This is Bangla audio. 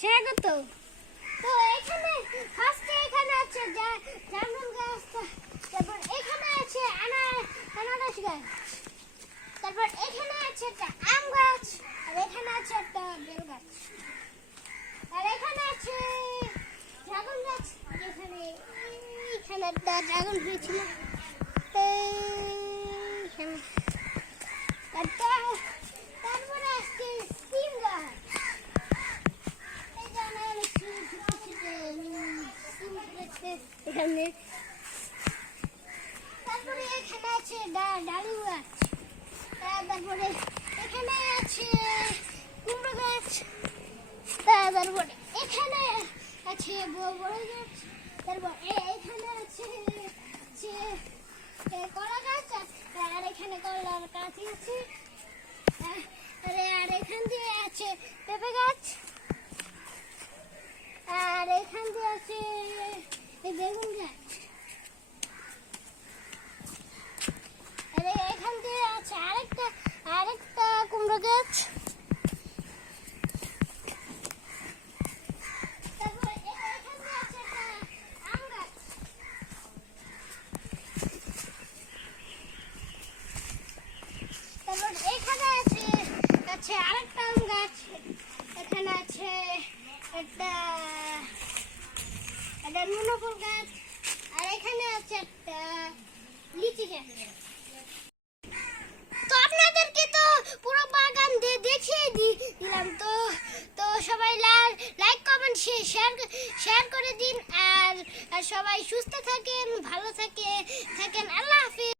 স্বাগত। তো এখানে ফার্স্টে এখানে আছে জামরুল গাছ, তারপর এখানে আছে আনারস গাছ, তারপর এখানে আছে একটা আম গাছ, আর এখানে আছে একটা বেল গাছ, আর এখানে আছে ড্রাগন গাছ। এখানে একটা ড্রাগন হয়েছিল। তারপরে আজকে সিম গাছ, এখানে তারপরে এখানে আছে ডালিম গাছ, তারপরে এখানে আছে কুমড়ো গাছ, তারপরে এখানে আছে বড় গাছ, তারপর এখানে আছে কলা গাছ, আর এখানে কলার গাছ আছে, আর এখান দিয়ে আছে পেঁপে গাছ, আর এখান দিয়ে আছে বেগুন গাছ, আর এখান দিয়ে আছে আরেকটা কুমড়ো গাছ, তারপর এখান দিয়ে আছে একটা আম গাছ, তারপর এখানে আছে আরেকটা আম গাছ, এখানে আছে একটা নুনো ফুল গাছ, আর এখানে আছে একটা লিচি গাছ। তো আপনাদেরকে তো পুরো বাগান দেখিয়ে দিলাম। তো সবাই লাইক কমেন্ট শেয়ার করে দিন, আর সবাই সুস্থ থাকেন, ভালো থাকেন। আল্লাহ হাফেজ।